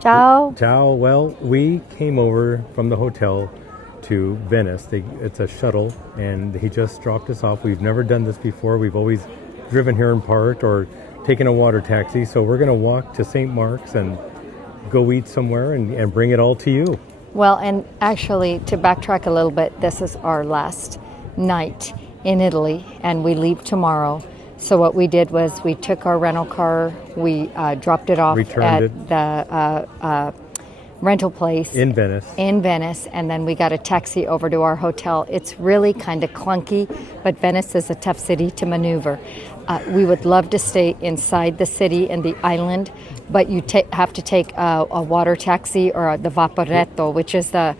Ciao. Ciao. Well, we came over from the hotel to Venice. It's a shuttle, and he just dropped us off. We've never done this before. We've always driven here and parked or taken a water taxi. So we're going to walk to St. Mark's and go eat somewhere and bring it all to you. Well, and actually, to backtrack a little bit, this is our last night in Italy, and we leave tomorrow. So what we did was we took our rental car, we dropped it off the rental place in Venice, and then we got a taxi over to our hotel. It's really kind of clunky, but Venice is a tough city to maneuver. We would love to stay inside the city and the island, but you have to take a water taxi or the Vaporetto, which is the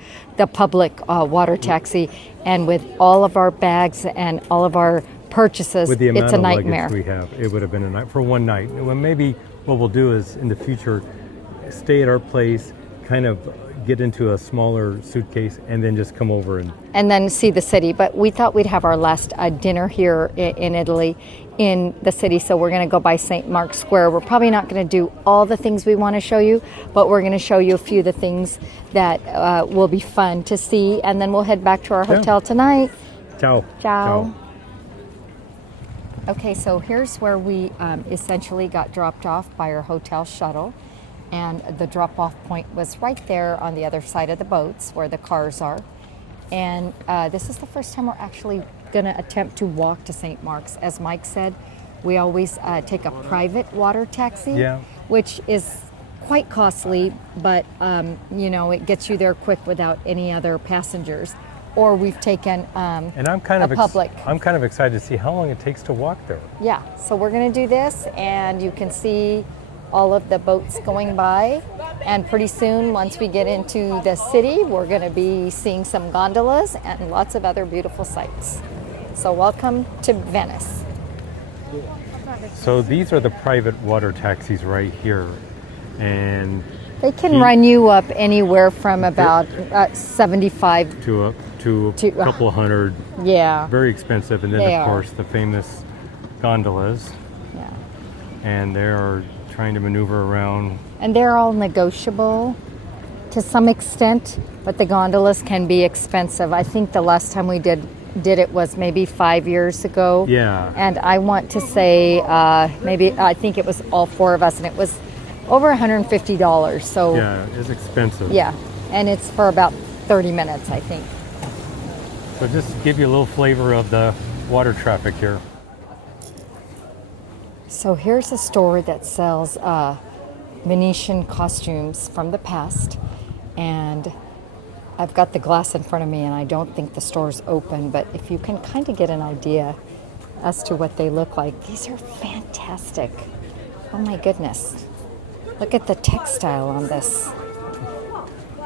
public water taxi. And with all of our bags and all of our purchases, with the amount it's a of nightmare. Luggage we have, it would have been a night for one night. Well, maybe what we'll do is in the future stay at our place, kind of get into a smaller suitcase, and then just come over and then see the city. But we thought we'd have our last dinner here in Italy in the city, so we're going to go by St. Mark's Square. We're probably not going to do all the things we want to show you, but we're going to show you a few of the things that will be fun to see, and then we'll head back to our hotel tonight. Ciao. Ciao. Okay, so here's where we essentially got dropped off by our hotel shuttle, and the drop-off point was right there on the other side of the boats where the cars are. And this is the first time we're actually going to attempt to walk to St. Mark's. As Mike said, we always take a private water taxi, which is quite costly, but it gets you there quick without any other passengers. Or we've taken and I'm kind of public. I'm kind of excited to see how long it takes to walk there. Yeah, so we're going to do this, and you can see all of the boats going by. And pretty soon, once we get into the city, we're going to be seeing some gondolas and lots of other beautiful sights. So welcome to Venice. So these are the private water taxis right here, and they can run you up anywhere from about 75 to a couple hundred. Yeah. Very expensive. And then, of course, the famous gondolas. Yeah. And they are trying to maneuver around. And they're all negotiable to some extent, but the gondolas can be expensive. I think the last time we did it was maybe 5 years ago. Yeah. And I want to say I think it was all four of us, and it was over $150. So yeah, it's expensive. Yeah, and it's for about 30 minutes, I think. So just to give you a little flavor of the water traffic here. So here's a store that sells Venetian costumes from the past, and I've got the glass in front of me, and I don't think the store's open, but if you can kind of get an idea as to what they look like, these are fantastic. Oh my goodness. Look at the textile on this.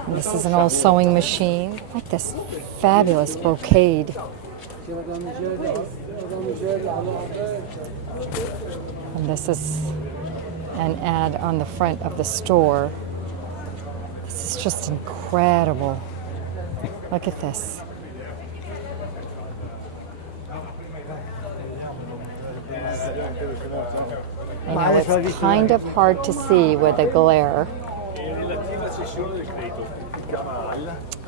And this is an old sewing machine. Like this fabulous brocade. And this is an ad on the front of the store. This is just incredible. Look at this. I know it's kind of hard to see with the glare.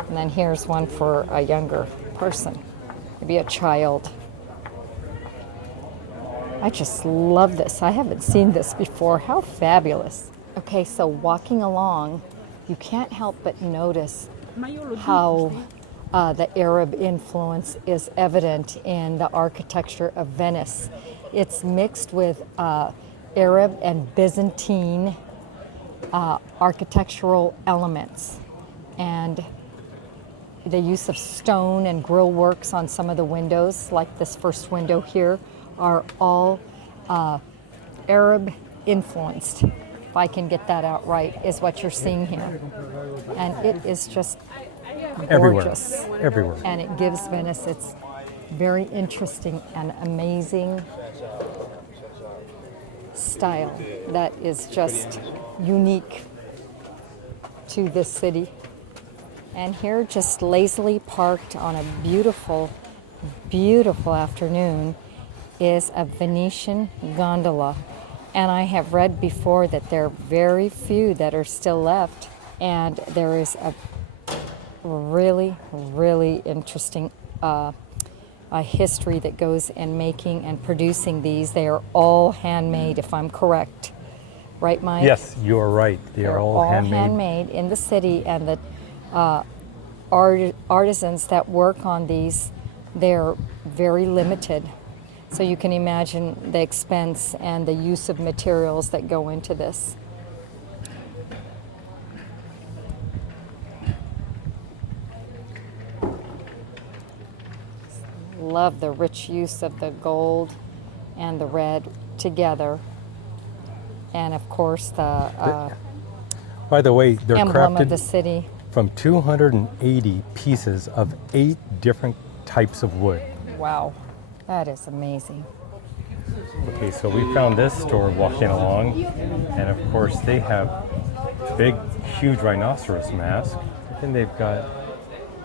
And then here's one for a younger person, maybe a child. I just love this. I haven't seen this before. How fabulous. Okay, so walking along, you can't help but notice how the Arab influence is evident in the architecture of Venice. It's mixed with Arab and Byzantine architectural elements, and the use of stone and grill works on some of the windows, like this first window here, are all Arab influenced, if I can get that out right, is what you're seeing here. And it is just gorgeous. Everywhere. And it gives Venice its very interesting and amazing style that is just unique to this city. And here, just lazily parked on a beautiful, beautiful afternoon, is a Venetian gondola. And I have read before that there are very few that are still left. And there is a really, really interesting a history that goes in making and producing these. They are all handmade, if I'm correct. Right, Mike? Yes, you are right. They're all handmade in the city, and the artisans that work on these, they're very limited. So you can imagine the expense and the use of materials that go into this. Love the rich use of the gold and the red together. And of course the By the way, they're emblem crafted of the city. from 280 pieces of 8 different types of wood. Wow, that is amazing. Okay, so we found this store walking along, and of course they have big, huge rhinoceros masks, and they've got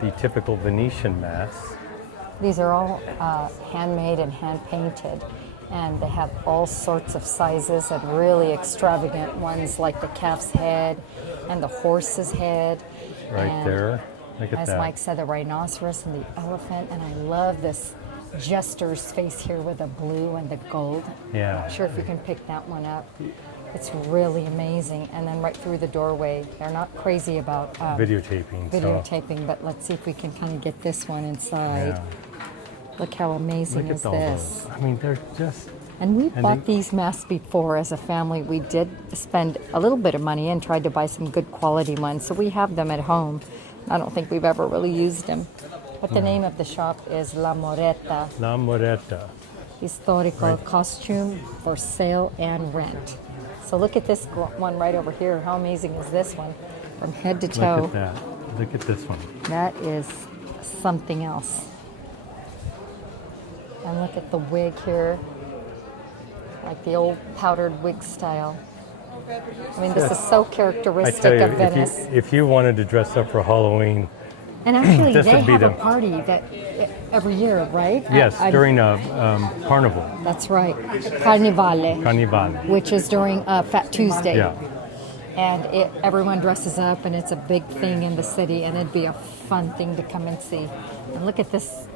the typical Venetian masks. These are all handmade and hand painted, and they have all sorts of sizes and really extravagant ones, like the calf's head and the horse's head. Right and there. Look at as that. Mike said, the rhinoceros and the elephant, and I love this jester's face here with the blue and the gold. Yeah. Not sure if you can pick that one up. It's really amazing. And then right through the doorway, they're not crazy about videotaping. but let's see if we can kind of get this one inside. Yeah. Look how amazing Look is at all this. those. I mean, they're just. And we bought these masks before as a family. We did spend a little bit of money and tried to buy some good quality ones. So we have them at home. I don't think we've ever really used them. But the name of the shop is La Moretta. La Moretta. Historical costume for sale and rent. So look at this one right over here. How amazing is this one? From head to toe. Look at that. Look at this one. That is something else. And look at the wig here. Like the old powdered wig style. I mean, this is so I characteristic tell you, of Venice. if you wanted to dress up for Halloween, And actually, this they would be have a the- party that every year, right? yes, during a carnival, That's right, Carnivale, Carnival. which is during Fat Tuesday. Yeah. And everyone dresses up, and it's a big thing in the city, and it'd be a fun thing to come and see. And look at this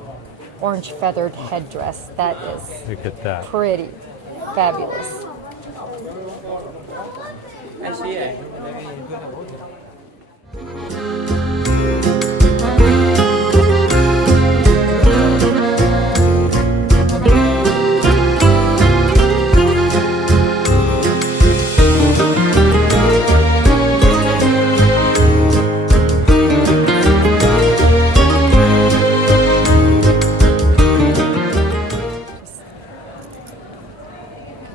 orange feathered headdress. That is Look at that. pretty fabulous.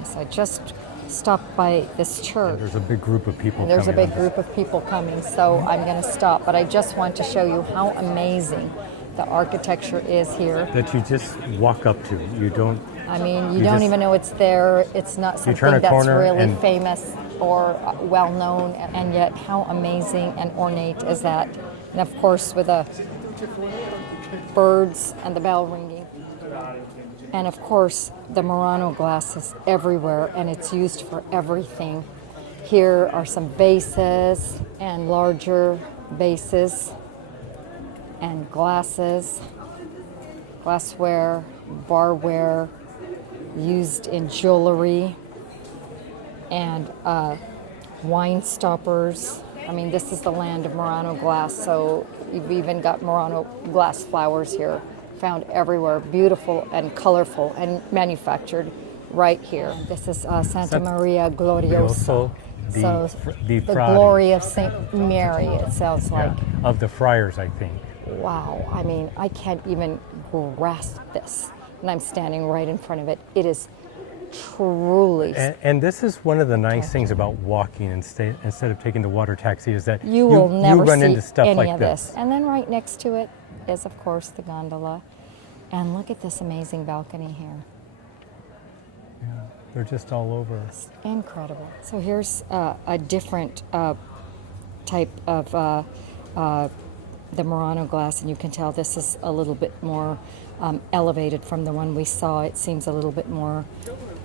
So I just stopped by this church. There's a big group of people And there's a coming. big group of people coming, so I'm going to stop. But I just want to show you how amazing the architecture is here. That you just walk up to. You don't. I mean, you You don't just- even know it's there. It's not You turn something a that's corner really and- famous or well known, and yet how amazing and ornate is that? And of course, with the birds and the bell ringing. And of course, the Murano glass is everywhere, and it's used for everything. Here are some vases and larger vases and glasses, glassware, barware, used in jewelry, and wine stoppers. I mean, this is the land of Murano glass, so you've even got Murano glass flowers here, found everywhere, beautiful and colorful, and manufactured right here. This is Santa Maria Gloriosa. Glorioso The Frati. glory of Saint Mary, it sounds like. Yeah, of the friars, I think. Wow, I mean, I can't even grasp this. And I'm standing right in front of it. It is truly And this is one of the nice things about walking instead of taking the water taxi is that you will never run see into stuff any like of this. And then right next to it is, of course, the gondola. And look at this amazing balcony here. Yeah, they're just all over. It's incredible. So here's a different type of the Murano glass, and you can tell this is a little bit more elevated from the one we saw. It seems a little bit more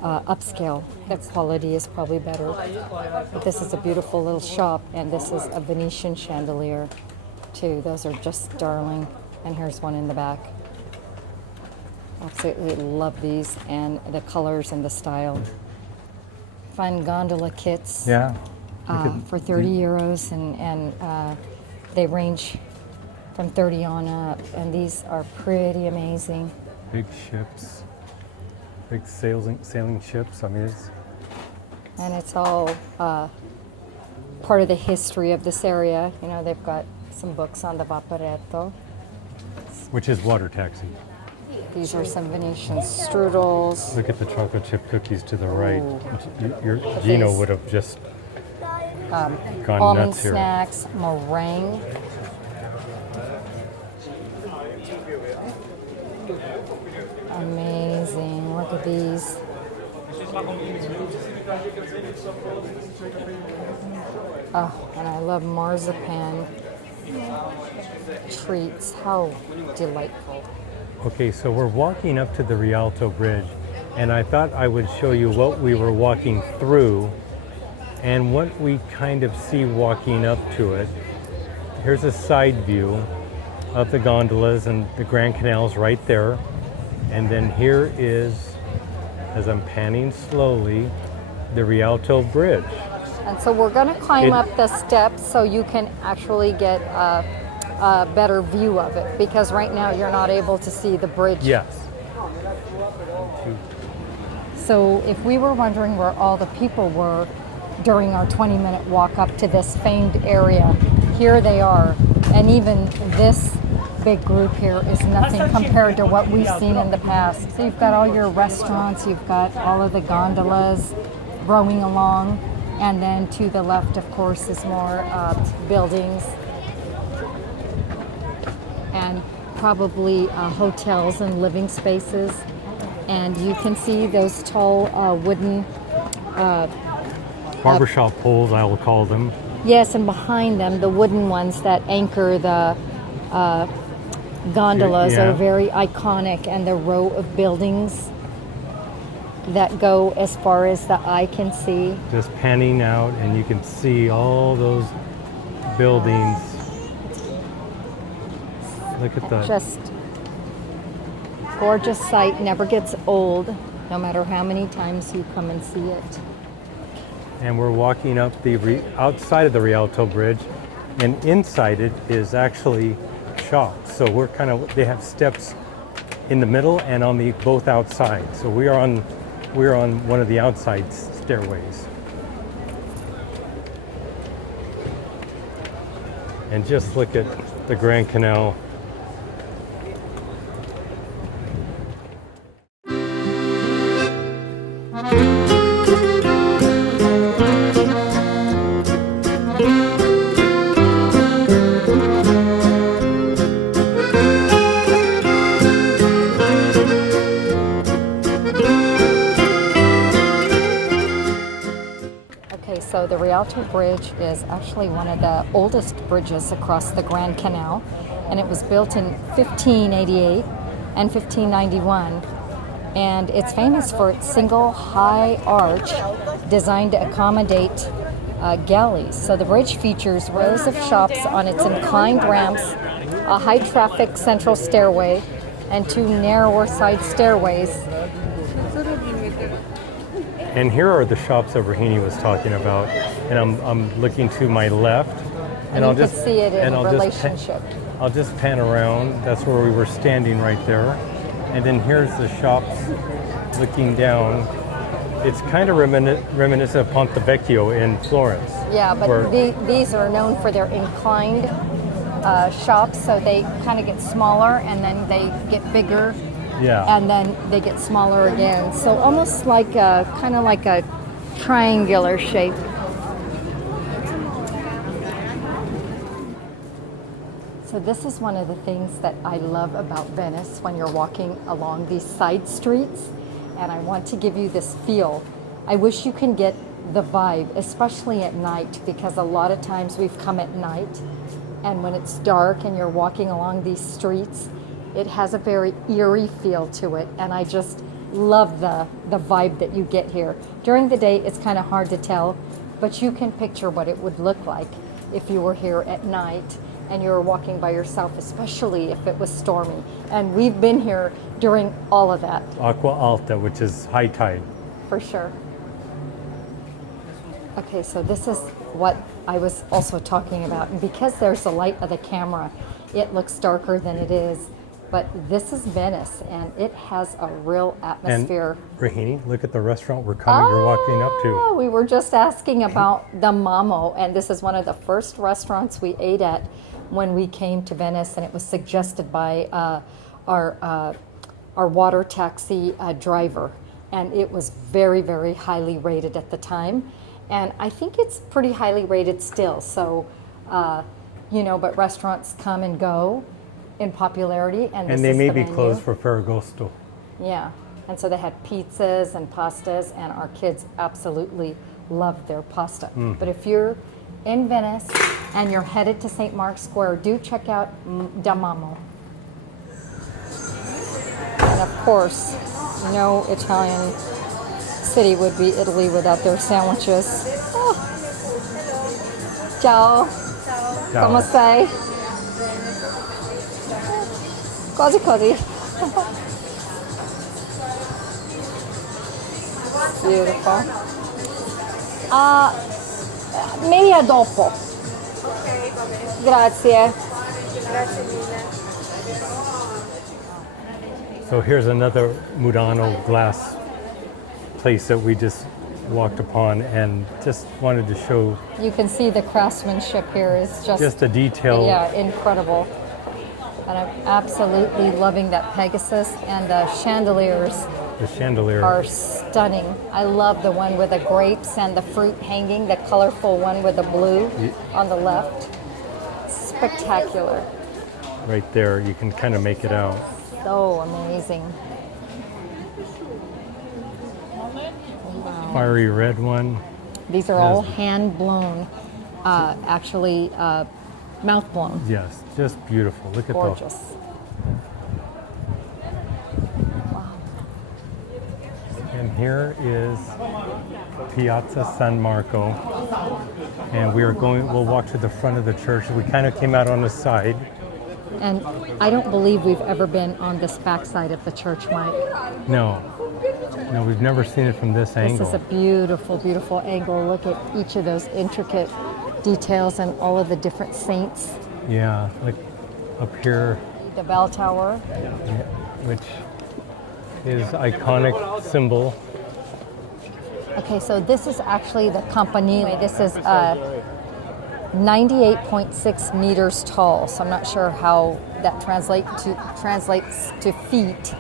upscale. The quality is probably better. But this is a beautiful little shop, and this is a Venetian chandelier too. Those are just darling. And here's one in the back. Absolutely love these, and the colors and the style. Fun gondola kits. Yeah. For 30 euros, and they range from 30 on up, and these are pretty amazing. Big ships, big sailing ships. I mean, it's all part of the history of this area. You know, they've got some books on the Vaporetto. Which is water taxi. These are some Venetian strudels. Look at the chocolate chip cookies to the right. Your These, Gino would have just gone almond nuts here. snacks, meringue. Amazing. Look at these. Oh, and I love marzipan treats. How delightful. Okay, so we're walking up to the Rialto Bridge, and I thought I would show you what we were walking through and what we kind of see walking up to it. Here's a side view of the gondolas, and the Grand Canal's right there. And then here is, as I'm panning slowly, the Rialto Bridge. And so we're going to climb up the steps so you can actually get a better view of it, because right now you're not able to see the bridge. Yes. So if we were wondering where all the people were during our 20-minute walk up to this famed area, here they are. And even this big group here is nothing compared to what we've seen in the past. So you've got all your restaurants, you've got all of the gondolas rowing along, and then to the left, of course, is more buildings and probably hotels and living spaces. And you can see those tall wooden Barbershop poles, I will call them. yes, and behind them, the wooden ones that anchor the gondolas Yeah. are very iconic, and the row of buildings that go as far as the eye can see. Just panning out, and you can see all those buildings. Look at that. Just gorgeous sight, never gets old, no matter how many times you come and see it. And we're walking up the outside of the Rialto Bridge, and inside it is actually shops. So they have steps in the middle and on the both outsides. So we're on one of the outside stairways. And just look at the Grand Canal. Okay, so the Rialto Bridge is actually one of the oldest bridges across the Grand Canal, and it was built in 1588 and 1591, and it's famous for its single high arch designed to accommodate galleys. So the bridge features rows of shops on its inclined ramps, a high traffic central stairway, and two narrower side stairways. And here are the shops that Rahini was talking about. And I'm looking to my left. And you can see it in relationship. I'll just pan around. That's where we were standing right there. And then here's the shops looking down. It's kind of reminiscent of Ponte Vecchio in Florence. Yeah, but these are known for their inclined shops, so they kind of get smaller and then they get bigger Yeah. and then they get smaller again. So almost like a kind of like a triangular shape. So this is one of the things that I love about Venice when you're walking along these side streets, and I want to give you this feel. I wish you can get the vibe, especially at night, because a lot of times we've come at night, and when it's dark and you're walking along these streets, it has a very eerie feel to it, and I just love the vibe that you get here. During the day, it's kind of hard to tell, but you can picture what it would look like if you were here at night and you were walking by yourself, especially if it was stormy. And we've been here during all of that. Aqua Alta, which is high tide. For sure. Okay, so this is what I was also talking about. And because there's the light of the camera, it looks darker than it is. But this is Venice, and it has a real atmosphere. And Rahini, look at the restaurant we're walking up to. We were just asking about the Mamo, and this is one of the first restaurants we ate at when we came to Venice, and it was suggested by our water taxi driver, and it was very, very highly rated at the time, and I think it's pretty highly rated still. So, but restaurants come and go in popularity, and they may be menu. closed for Ferragosto. Yeah, and so they had pizzas and pastas, and our kids absolutely loved their pasta. But if you're in Venice and you're headed to St. Mark's Square, do check out Da Mamo. And of course, no Italian city would be Italy without their sandwiches. Oh. Ciao. Ciao. Come stai? Così così. Beautiful. Meglio dopo. Ok, va bene. Grazie. Grazie mille. So here's another Murano glass place that we just walked upon and just wanted to show You can see the craftsmanship here is just the detail. Yeah, incredible. And I'm absolutely loving that Pegasus, and the chandeliers The chandelier. are stunning. I love the one with the grapes and the fruit hanging, the colorful one with the blue on the left. Spectacular. Right there, you can kind of make it out. So amazing. Fiery red one. These are all hand blown, actually mouth blown. Yes, just beautiful. Look at Gorgeous. And here is Piazza San Marco. And we'll walk to the front of the church. We kind of came out on the side. And I don't believe we've ever been on this backside of the church, Mike. No, we've never seen it from this angle. This is a beautiful, beautiful angle. Look at each of those intricate details and all of the different saints. Yeah, like up here, The bell tower. which is iconic symbol. Okay, so this is actually the Campanile. This is 98.6 meters tall. So I'm not sure how that translates to feet,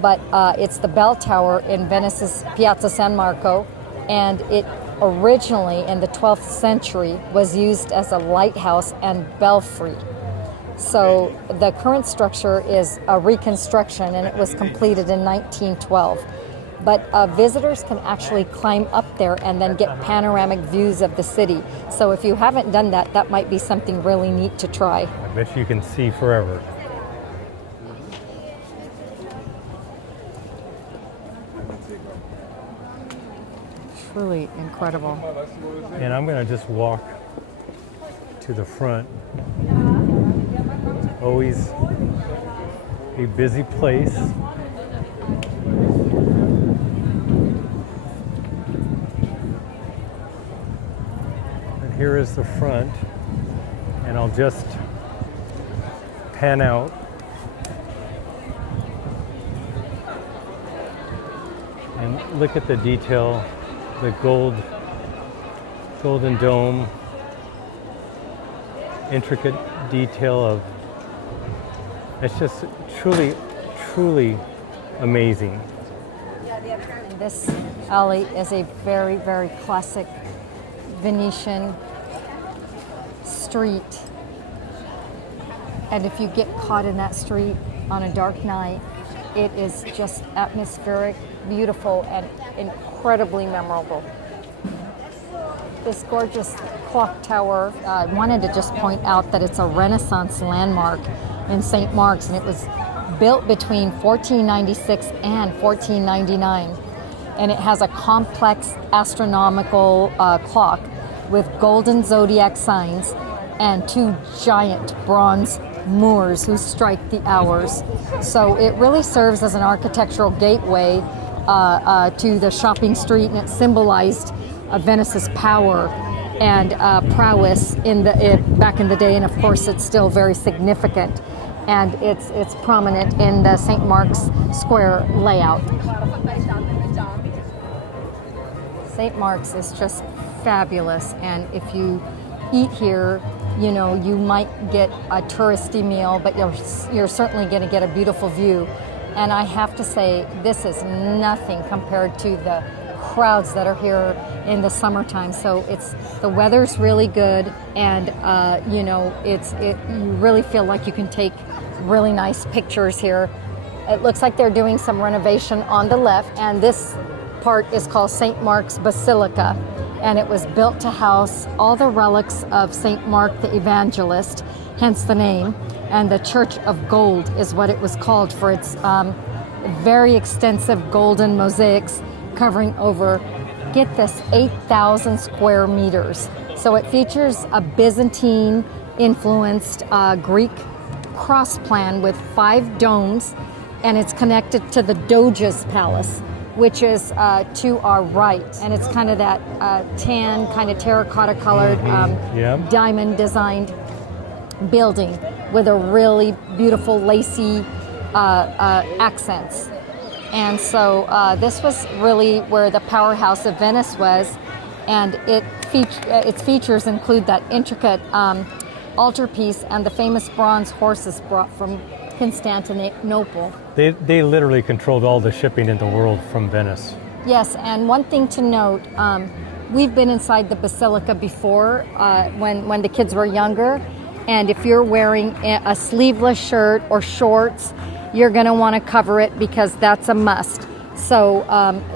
but it's the bell tower in Venice's Piazza San Marco, and it originally in the 12th century was used as a lighthouse and belfry. So the current structure is a reconstruction, and it was completed in 1912. But visitors can actually climb up there and then get panoramic views of the city. So if you haven't done that, that might be something really neat to try. I bet you can see forever. Truly incredible. And I'm going to just walk to the front. Always a busy place. And here is the front. And I'll just pan out. And look at the detail, the golden dome, intricate detail of, it's just truly truly amazing. This alley is a very, very classic Venetian street. And if you get caught in that street on a dark night, it is just atmospheric, beautiful, and incredibly memorable. This gorgeous clock tower, I wanted to just point out that it's a Renaissance landmark in St. Mark's, and it was built between 1496 and 1499. And it has a complex astronomical clock with golden zodiac signs and two giant bronze Moors who strike the hours. So it really serves as an architectural gateway to the shopping street, and it symbolized Venice's power and prowess back in the day, and of course it's still very significant, and it's prominent in the St. Mark's Square layout. St. Mark's is just fabulous, and if you eat here, you know, you might get a touristy meal, but you're certainly going to get a beautiful view. And I have to say, this is nothing compared to the crowds that are here in the summertime. So the weather's really good, and you know, you really feel like you can take really nice pictures here. It looks like they're doing some renovation on the left, and this part is called St. Mark's Basilica, and it was built to house all the relics of St. Mark the Evangelist, hence the name. And the Church of Gold is what it was called for its very extensive golden mosaics covering over, get this, 8,000 square meters. So it features a Byzantine influenced Greek cross plan with 5 domes, and it's connected to the Doge's Palace, which is to our right. And it's kind of that tan, kind of terracotta colored, diamond designed building with a really beautiful lacy accents. And so this was really where the powerhouse of Venice was, and its features include that intricate altarpiece and the famous bronze horses brought from Constantinople. They literally controlled all the shipping in the world from Venice. Yes, and one thing to note, we've been inside the Basilica before when the kids were younger, and if you're wearing a sleeveless shirt or shorts, you're going to want to cover it because that's a must. So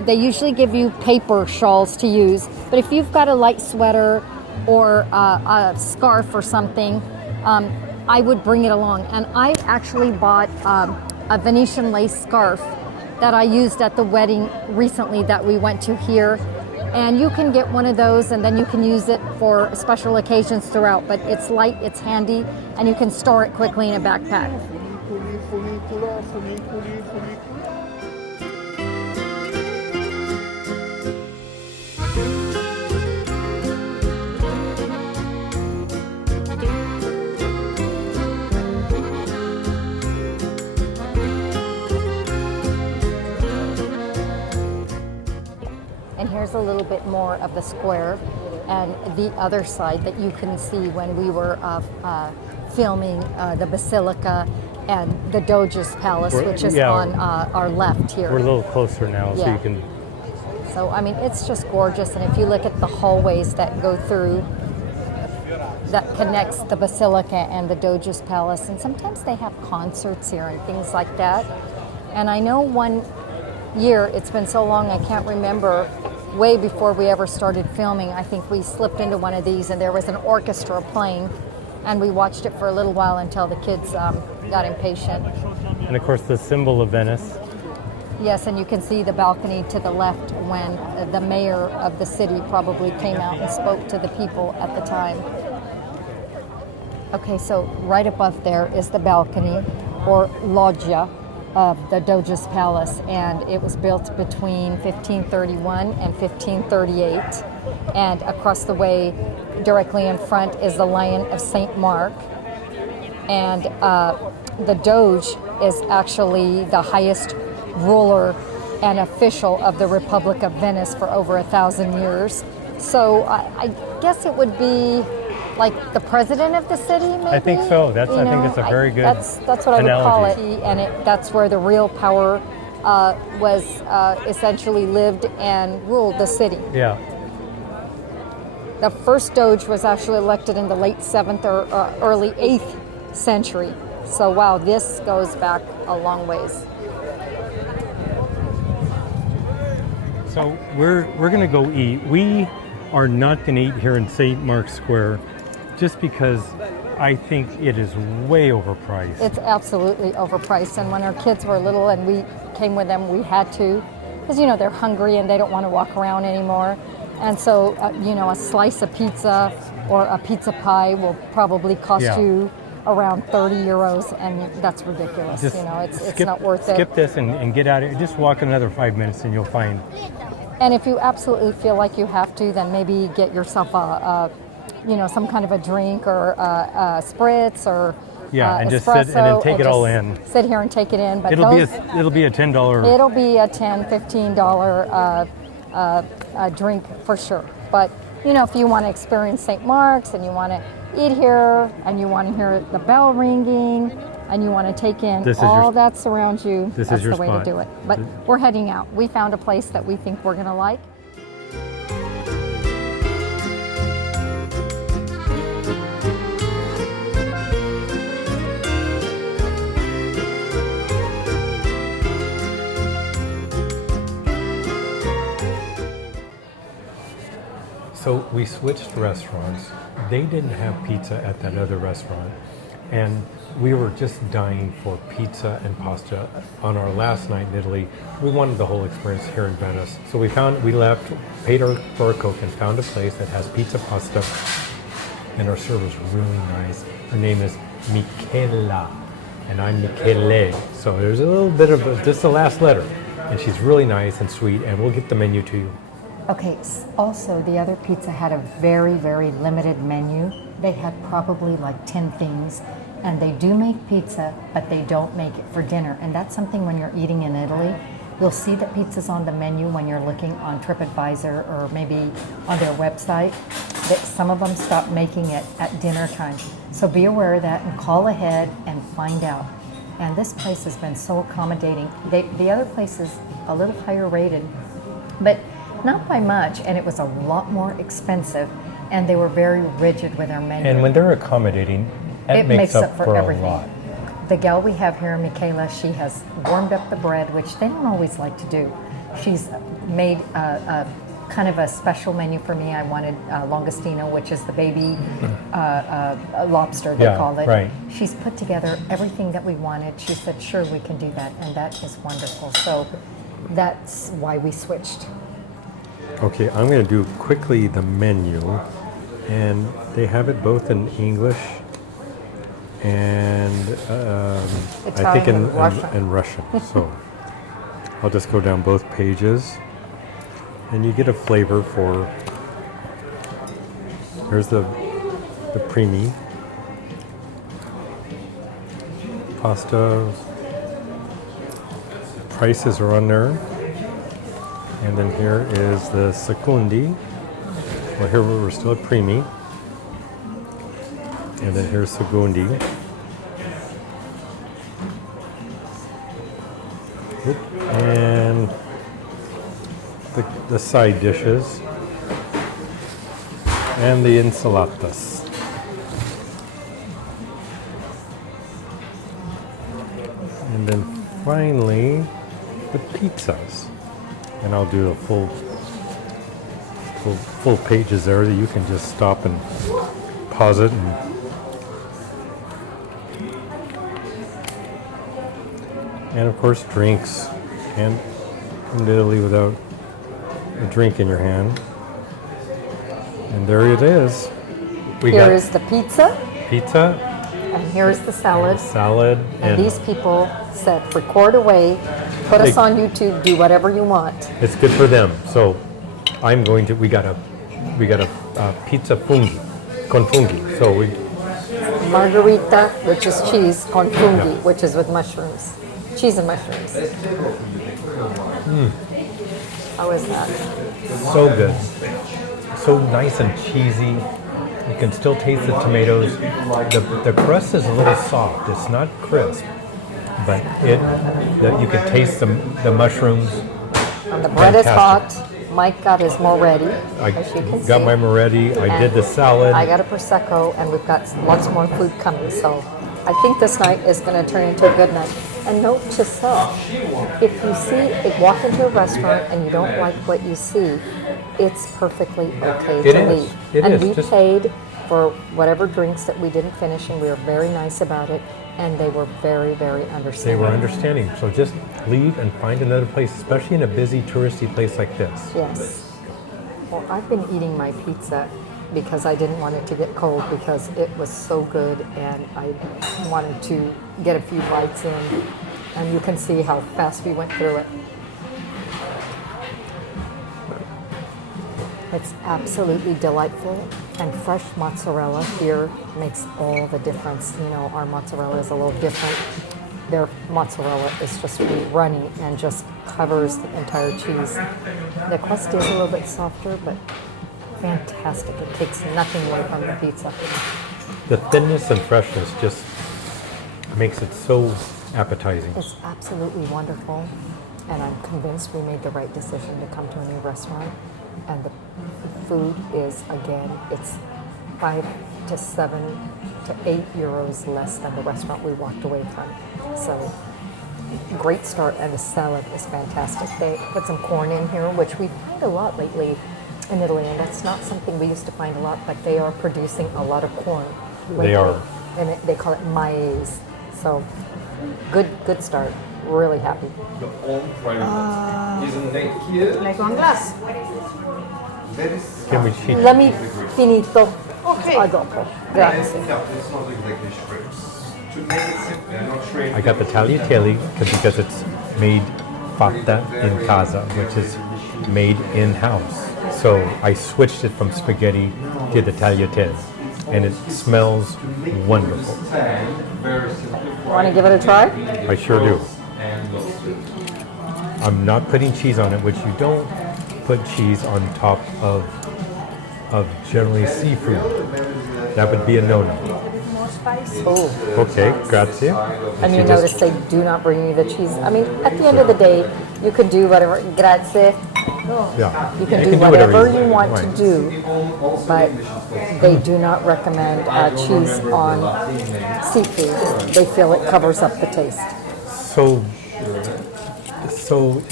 they usually give you paper shawls to use, but if you've got a light sweater or a scarf or something, I would bring it along. And I actually bought a Venetian lace scarf that I used at the wedding recently that we went to here. And you can get one of those, and then you can use it for special occasions throughout. But it's light, it's handy, and you can store it quickly in a backpack. And here's a little bit more of the square and the other side that you can see when we were filming the Basilica and the Doge's Palace, which is on our left here. We're a little closer now, so you can... So, I mean, it's just gorgeous. And if you look at the hallways that go through, that connects the Basilica and the Doge's Palace, and sometimes they have concerts here and things like that. And I know one year, it's been so long, I can't remember, way before we ever started filming, I think we slipped into one of these and there was an orchestra playing, and we watched it for a little while until the kids got impatient. And of course the symbol of Venice. Yes, and you can see the balcony to the left when the mayor of the city probably came out and spoke to the people at the time. Okay, so right above there is the balcony, or loggia, of the Doge's Palace, and it was built between 1531 and 1538. And across the way, directly in front, is the Lion of St. Mark. And the Doge is actually the highest ruler and official of the Republic of Venice for over 1,000 years. So I guess it would be like the president of the city, maybe? I think so. I think that's a very good That's what I would call it. analogy. And that's where the real power was essentially lived and ruled the city. Yeah. The first Doge was actually elected in the late 7th or early 8th century. So wow, this goes back a long ways. So we're gonna go eat. We are not gonna eat here in St. Mark's Square, just because I think it is way overpriced. It's absolutely overpriced. And when our kids were little and we came with them, we had to, because they're hungry and they don't want to walk around anymore. And so a slice of pizza or a pizza pie will probably cost you around 30 euros, and that's ridiculous. Just it's not worth it. Skip this and get out of it. Just walk another 5 minutes and you'll find. And if you absolutely feel like you have to, then maybe get yourself some kind of a drink or a spritz or and just espresso, sit and then take it all in. Sit here and take it in. But it'll be a $10. It'll be a $10, $15 drink for sure. But if you want to experience St. Mark's and you want to eat here and you want to hear the bell ringing and you want to take in all that surrounds you, that's the way to do it. But we're heading out. We found a place that we think we're going to like. So we switched restaurants. They didn't have pizza at that other restaurant, and we were just dying for pizza and pasta on our last night in Italy. We wanted the whole experience here in Venice. So we left, paid for our Coke, and found a place that has pizza, pasta, and our server's really nice. Her name is Michela, and I'm Michele. So there's a little bit of just the last letter, and she's really nice and sweet, and we'll get the menu to you. Okay, also the other pizza had a very, very limited menu. They had probably like 10 things, and they do make pizza, but they don't make it for dinner. And that's something when you're eating in Italy, you'll see that pizza's on the menu when you're looking on TripAdvisor or maybe on their website, that some of them stop making it at dinner time. So be aware of that and call ahead and find out. And this place has been so accommodating. The other place is a little higher rated, but not by much, and it was a lot more expensive, and they were very rigid with their menu. And when they're accommodating, it makes up for everything. A lot. The gal we have here, Michaela, she has warmed up the bread, which they don't always like to do. She's made a kind of a special menu for me. I wanted longostino, which is the baby lobster, they call it. Right. She's put together everything that we wanted. She said, sure, we can do that, and that is wonderful. So that's why we switched. Okay, I'm going to do quickly the menu, and they have it both in English and I think in Russian. So I'll just go down both pages, and you get a flavor for. Here's the primi pasta. Prices are on there. And then here is the secondi. Well, here we're still at primi. And then here's secondi. And the side dishes. And the ensaladas. And then finally, the pizzas. And I'll do a full pages there that you can just stop and pause it. And of course, drinks. Can't come to Italy without a drink in your hand. And there it is. Here is the pizza. Pizza. And here's the salad. And these people said, record away, put us on YouTube, do whatever you want. It's good for them. So we got a pizza fungi, con fungi. So Margherita, which is cheese, con fungi, which is with mushrooms. Cheese and mushrooms. How is that? So good. So nice and cheesy. You can still taste the tomatoes. The crust is a little soft. It's not crisp, but you can taste the mushrooms. And the bread is Fantastic. hot. Mike got his Moretti, I as you can got see. my Moretti. I And did the salad. I got a Prosecco, and we've got lots more food coming. So I think this night is going to turn into a good night. And note to self, if you walk into a restaurant and you don't like what you see, it's perfectly okay It to is. leave. It and is. we Just- paid for whatever drinks that we didn't finish, and we were very nice about it. And they were very, very They understanding. were understanding. So just leave and find another place, especially in a busy touristy place like this. Yes. Well, I've been eating my pizza because I didn't want it to get cold because it was so good and I wanted to get a few bites in. And you can see how fast we went through it. It's absolutely delightful, and fresh mozzarella here makes all the difference. You know, our mozzarella is a little different. Their mozzarella is just runny and just covers the entire cheese. The crust is a little bit softer, but fantastic. It takes nothing away from the pizza. The thinness and freshness just makes it so appetizing. It's absolutely wonderful, and I'm convinced we made the right decision to come to a new restaurant. And the food is, again, it's 5 to 7 to 8 euros less than the restaurant we walked away from. So, great start, and the salad is fantastic. They put some corn in here, which we find a lot lately in Italy, and that's not something we used to find a lot, but they are producing a lot of corn lately. They are. And they call it maize. So, good start. Really happy. Like one glass. Can we cheat? La mi finito. Okay. A dopo. Grazie. It's not exactly shrimps. To make it simple, not shrimp. I got the tagliatelle because it's made fatta in casa, which is made in-house. So I switched it from spaghetti to the tagliatelle, and it smells wonderful. Very simple. Want to give it a try? I sure do. And I'm not putting cheese on it, which you don't put cheese on top of generally seafood. That would be a no-no. More spicy. Oh. Okay, grazie. And you She notice just- they do not bring you the cheese. I mean, at the end of the day, you could do whatever. Grazie. Yeah. You can You do can do whatever whatever you you want to want. do, but they do not recommend cheese on seafood. They feel it covers up the taste. So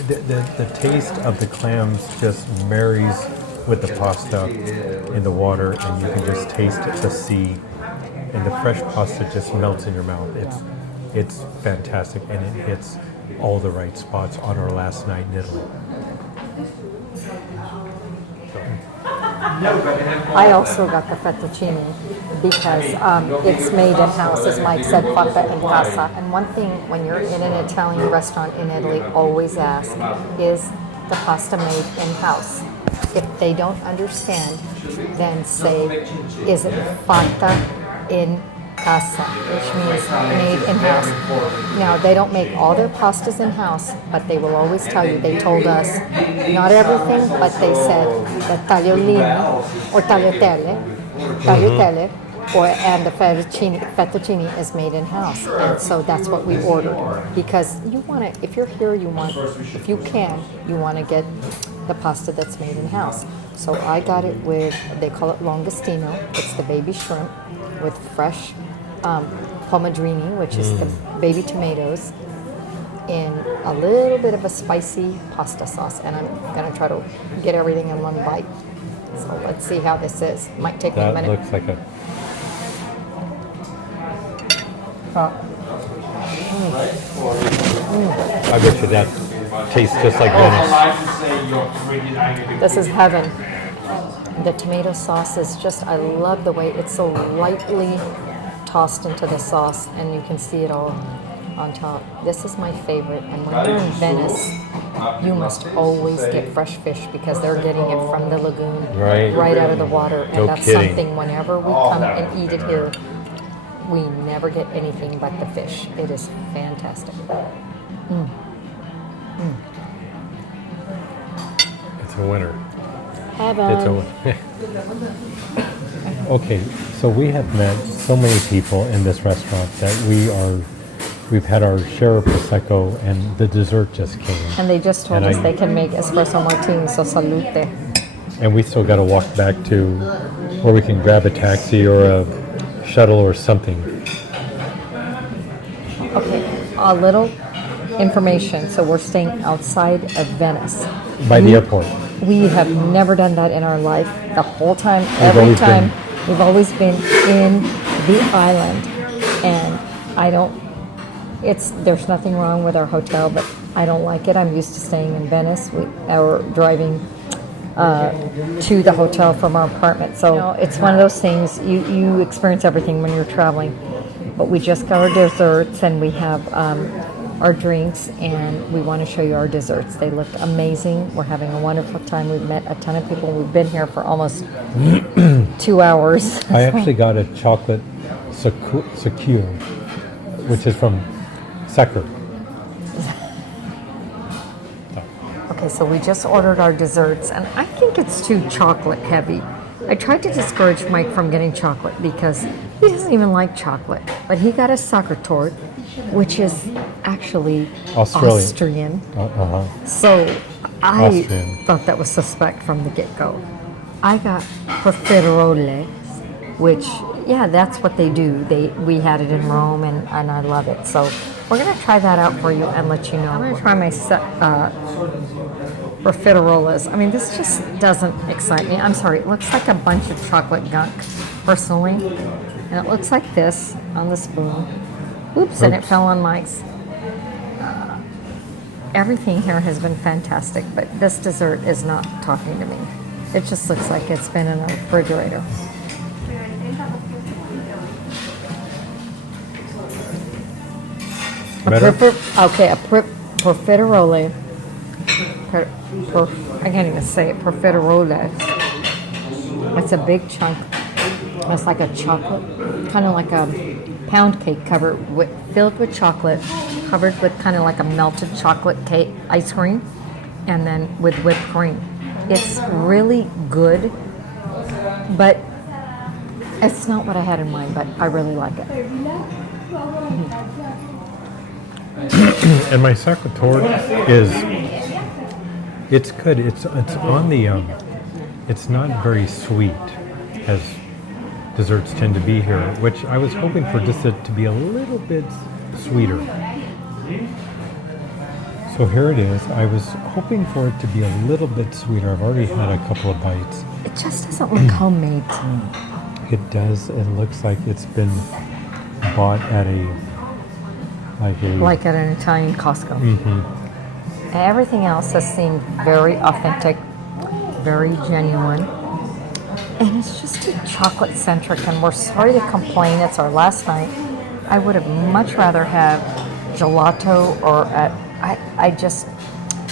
the taste of the clams just marries with the pasta in the water, and you can just taste the sea, and the fresh pasta just melts in your mouth. It's fantastic, and it hits all the right spots on our last night in Italy. I also got the fettuccine because it's made in house, as Mike said, fatta in casa. And one thing when you're in an Italian restaurant in Italy, always ask, is the pasta made in house? If they don't understand, then say, is it fatta in casa, which means made in house. Now, they don't make all their pastas in house, but they will always tell you, they told us, not everything, but they said the tagliolini or tagliatelle, and the fettuccine is made in house. And so that's what we ordered, because you want to, if you're here, you want to get the pasta that's made in house. So I got it with, they call it longestino. It's the baby shrimp with fresh pomodrini, which is the baby tomatoes, in a little bit of a spicy pasta sauce. And I'm going to try to get everything in one bite. So let's see how this is. Might take me a That minute. looks like a I bet you that tastes just like Venice. This is heaven. The tomato sauce is just, I love the way it's so lightly tossed into the sauce, and you can see it all on top. This is my favorite. And when you're in Venice, you must always get fresh fish because they're getting it from the lagoon Right. out of the water. And No that's kidding. something whenever we come and eat it here, we never get anything but the fish. It is fantastic. It's a winner. It's okay, so we have met so many people in this restaurant that we've had our share of prosecco, and the dessert just came. And they just told And us they can make espresso martini, so salute. And we still got to walk back to where we can grab a taxi or a shuttle or something. Okay, a little information. So we're staying outside of Venice. By the airport. We have never done that in our life. The whole time, we've always been in the island. And there's nothing wrong with our hotel, but I don't like it. I'm used to staying in Venice or driving to the hotel from our apartment. So it's one of those things, you experience everything when you're traveling. But we just got our desserts, and we have our drinks, and we want to show you our desserts. They look amazing. We're having a wonderful time. We've met a ton of people. We've been here for almost 2 hours. I actually got a chocolate secure, which is from Secre. Okay, so we just ordered our desserts, and I think it's too chocolate heavy. I tried to discourage Mike from getting chocolate because he doesn't even like chocolate, but he got a soccer torte, which is actually Austrian. So I thought that was suspect from the get-go. I got profiterole, which, that's what they do. We had it in Rome, and I love it. So we're going to try that out for you and let you know. I'm going to try my profiteroles. I mean, this just doesn't excite me. I'm sorry. It looks like a bunch of chocolate gunk, personally. And it looks like this on the spoon. Oops, and it fell on Mike's. Everything here has been fantastic, but this dessert is not talking to me. It just looks like it's been in a refrigerator. Profiterole. I can't even say it. Profiterole. It's a big chunk. It's like a chocolate, kind of like a pound cake filled with chocolate, covered with kind of like a melted chocolate cake ice cream, and then with whipped cream. It's really good, but it's not what I had in mind, but I really like it. And my sacre torte it's good. It's on the it's not very sweet as desserts tend to be here, which I was hoping for just it to be a little bit sweeter. So here it is. I was hoping for it to be a little bit sweeter. I've already had a couple of bites. It just doesn't look homemade to me. It does. It looks like it's been bought at like at an Italian Costco. Mm-hmm. Everything else has seemed very authentic, very genuine. And it's just too chocolate centric, and we're sorry to complain. It's our last night. I would have much rather have gelato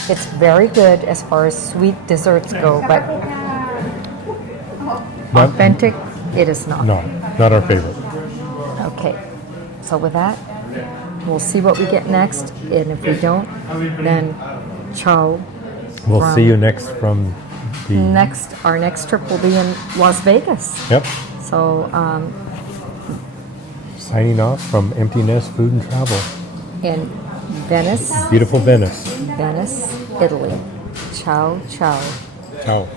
it's very good as far as sweet desserts go, but authentic, it is not. No, not our favorite. Okay, so with that, we'll see what we get next, and if we don't, then ciao. We'll see you next from our next trip will be in Las Vegas. Yep. So, signing off from Empty Nest Food and Travel in Venice. Beautiful Venice. Venice, Italy. Ciao, ciao. Ciao.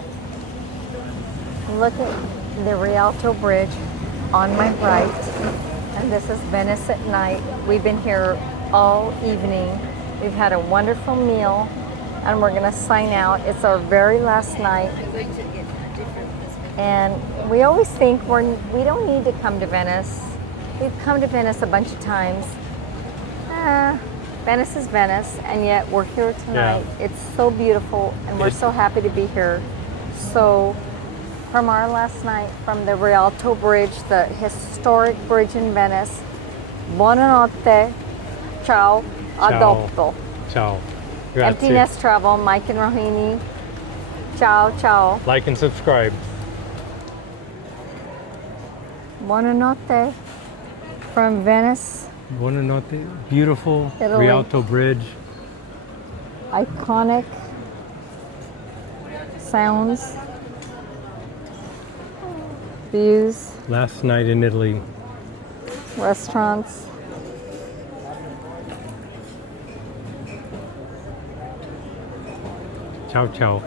Look at the Rialto Bridge on my right, and this is Venice at night. We've been here all evening. We've had a wonderful meal, and we're going to sign out. It's our very last night. And we always think we don't need to come to Venice. We've come to Venice a bunch of times. Venice is Venice, and yet we're here tonight. Yeah. It's so beautiful, and we're so happy to be here. So from our last night, from the Rialto Bridge, the historic bridge in Venice, buonanotte, ciao, a dopo. Ciao. Empty Nest Travel, Mike and Rohini. Ciao, ciao. Like and subscribe. Buonanotte from Venice. Buonanotte. Beautiful Italy. Rialto Bridge. Iconic sounds. Views, Last night in Italy. restaurants. Ciao, ciao.